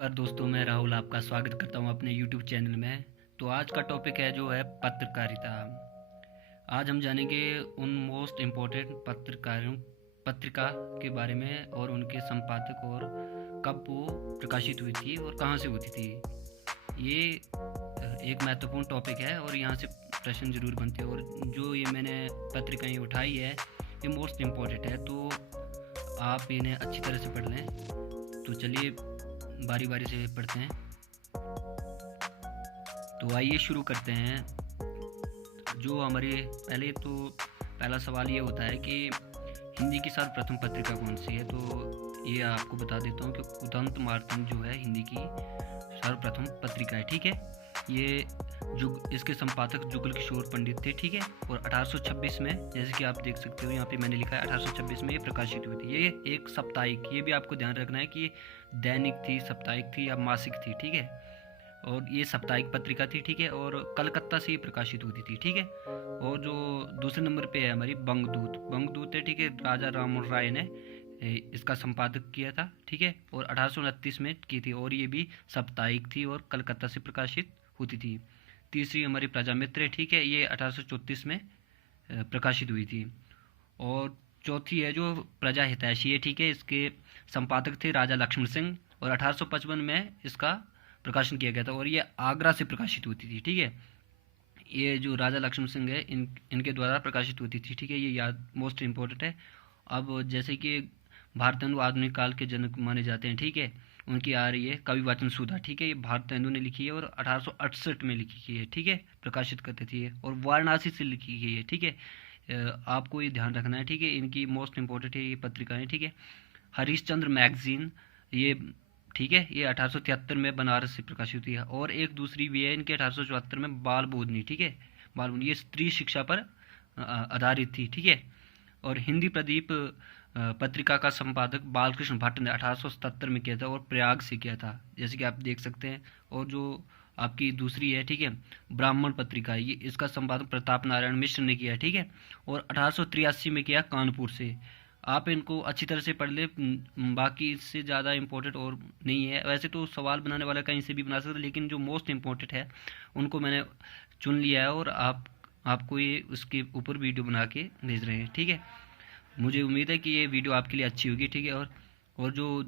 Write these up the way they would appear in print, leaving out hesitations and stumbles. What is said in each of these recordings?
नमस्कार दोस्तों, मैं राहुल आपका स्वागत करता हूं अपने YouTube चैनल में। तो आज का टॉपिक है जो है पत्रकारिता। आज हम जानेंगे उन मोस्ट इम्पोर्टेंट पत्रिका के बारे में और उनके संपादक और कब वो प्रकाशित हुई थी और कहां से होती थी। ये एक महत्वपूर्ण टॉपिक है और यहाँ से प्रश्न जरूर बनते हैं। और जो ये मैंने पत्रिकाएं उठाई है ये मोस्ट इम्पोर्टेंट है, तो आप इन्हें अच्छी तरह से पढ़ लें। तो चलिए बारी बारी से पढ़ते हैं। तो आइए शुरू करते हैं। जो हमारे पहला सवाल ये होता है कि हिंदी की सर्वप्रथम पत्रिका कौन सी है। तो ये आपको बता देता हूँ कि उदंत मार्तंड जो है हिंदी की सर्वप्रथम पत्रिका है। ठीक है, ये इसके संपादक जुगल किशोर पंडित थे। ठीक है, और 1826 में, जैसे कि आप देख सकते हो यहाँ पे मैंने लिखा है 1826 में ये प्रकाशित हुई थी। ये एक साप्ताहिक, ये भी आपको ध्यान रखना है कि दैनिक थी, साप्ताहिक थी या मासिक थी। ठीक है, और ये साप्ताहिक पत्रिका थी। ठीक है, और कलकत्ता से ये प्रकाशित होती थी। ठीक है, और जो दूसरे नंबर पे है हमारी बंगदूत है। ठीक है, राजा राममोहन राय ने इसका संपादक किया था। ठीक है, और 1829 में की थी और ये भी साप्ताहिक थी और कलकत्ता से प्रकाशित होती थी। तीसरी हमारी प्रजामित्र है। ठीक है, ये 1834 में प्रकाशित हुई थी। और चौथी है जो प्रजा हितैषी है। ठीक है, इसके संपादक थे राजा लक्ष्मण सिंह और 1855 में इसका प्रकाशन किया गया था और ये आगरा से प्रकाशित होती थी। ठीक है, ये जो राजा लक्ष्मण सिंह है इनके द्वारा प्रकाशित होती थी। ठीक है, ये याद मोस्ट इम्पोर्टेंट है। अब जैसे कि भारतेंदु आधुनिक काल के जनक माने जाते हैं। ठीक है, उनकी आ रही है कवि वाचन सुधा। ठीक है, ये भारतेंदु ने लिखी है और 1868 में लिखी गई है। ठीक है, प्रकाशित करते थी और वाराणसी से लिखी गई है। ठीक है, आपको ये ध्यान रखना है। ठीक है, इनकी मोस्ट इम्पोर्टेंट है ये पत्रिकाएं। ठीक है, हरिश्चंद्र मैगजीन, ये ठीक है, ये 1873 में बनारस से प्रकाशित हुई है। और एक दूसरी भी है इनके 1874 में बाल बोधनी। ठीक है, बाल बोधनी ये स्त्री शिक्षा पर आधारित थी। ठीक है, और हिंदी प्रदीप पत्रिका का संपादक बालकृष्ण भट्ट ने 1877 में किया था और प्रयाग से किया था, जैसे कि आप देख सकते हैं। और जो आपकी दूसरी है, ठीक है, ब्राह्मण पत्रिका, ये इसका संपादक प्रताप नारायण मिश्र ने किया। ठीक है, और 1883 में किया कानपुर से। आप इनको अच्छी तरह से पढ़ ले, बाकी इससे ज़्यादा इम्पोर्टेंट और नहीं है। वैसे तो सवाल बनाने वाला कहीं से भी बना सकता है, लेकिन जो मोस्ट इम्पोर्टेंट है उनको मैंने चुन लिया है और आपको ये उसके ऊपर वीडियो बना के भेज रहे हैं। ठीक है, मुझे उम्मीद है कि ये वीडियो आपके लिए अच्छी होगी। ठीक है, और जो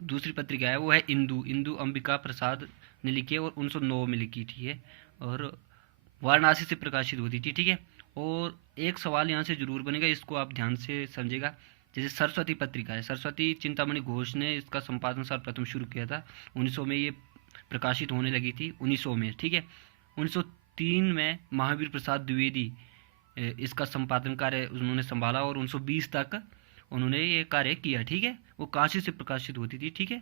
दूसरी पत्रिका है वो है इंदू अंबिका प्रसाद ने लिखी है और 1909 में लिखी थी है और वाराणसी से प्रकाशित होती थी। ठीक है, और एक सवाल यहाँ से जरूर बनेगा, इसको आप ध्यान से समझेगा। जैसे सरस्वती पत्रिका है, सरस्वती चिंतामणि घोष ने इसका संपादन सर्वप्रथम शुरू किया था। 1900 में ये प्रकाशित होने लगी थी, 1900 में। ठीक है, 1903 में महावीर प्रसाद द्विवेदी इसका संपादन कार्य उन्होंने संभाला और 1920 तक उन्होंने ये कार्य किया। ठीक है, वो काशी से प्रकाशित होती थी। ठीक है,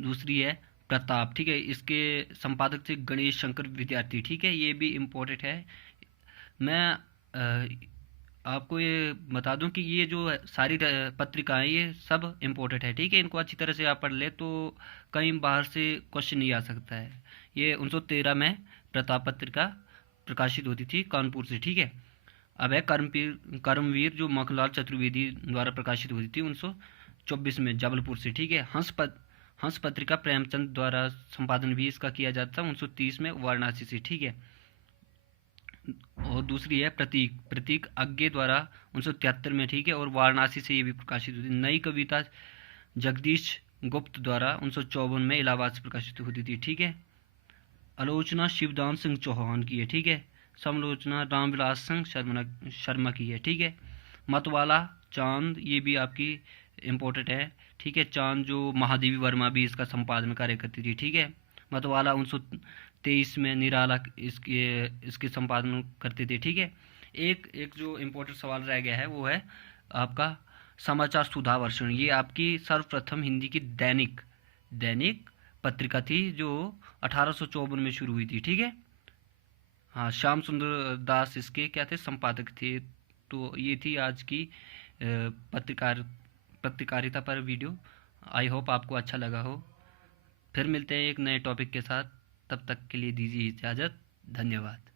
दूसरी है प्रताप। ठीक है, इसके संपादक थे गणेश शंकर विद्यार्थी। ठीक है, ये भी इम्पोर्टेंट है। मैं आपको ये बता दूं कि ये जो सारी पत्रिकाएं ये सब इम्पोर्टेंट है। ठीक है, इनको अच्छी तरह से आप पढ़ ले तो कहीं बाहर से क्वेश्चन नहीं आ सकता है। ये 1913 में प्रताप पत्रिका प्रकाशित होती थी कानपुर से। ठीक है, अब है कर्मवीर जो मखनलाल चतुर्वेदी द्वारा प्रकाशित होती थी 1924 में जबलपुर से। ठीक है, हंस पत्रिका प्रेमचंद द्वारा संपादन भी इसका किया जाता था 1930 में वाराणसी से। ठीक है, और दूसरी है प्रतीक अज्ञे द्वारा 1973 में। ठीक है, और वाराणसी से ये भी प्रकाशित होती। नई कविता जगदीश गुप्त द्वारा 1954 में इलाहाबाद से प्रकाशित होती थी। ठीक है, आलोचना शिवदान सिंह चौहान की है। ठीक है, समालोचना रामविलास सिंह शर्मा की है। ठीक है, मतवाला चांद, ये भी आपकी इम्पोर्टेंट है। ठीक है, चांद जो महादेवी वर्मा भी इसका संपादन कार्य करती थी। ठीक है, मतवाला 1923 में निराला इसके संपादन करते थे। ठीक है, एक जो इम्पोर्टेंट सवाल रह गया है वो है आपका समाचार सुधा वर्षण। ये आपकी सर्वप्रथम हिंदी की दैनिक पत्रिका थी जो 1854 में शुरू हुई थी। ठीक है, हाँ, श्याम सुंदर दास इसके क्या थे, संपादक थे। तो ये थी आज की पत्रकारिता पर वीडियो। आई होप आपको अच्छा लगा हो। फिर मिलते हैं एक नए टॉपिक के साथ, तब तक के लिए दीजिए इजाज़त। धन्यवाद।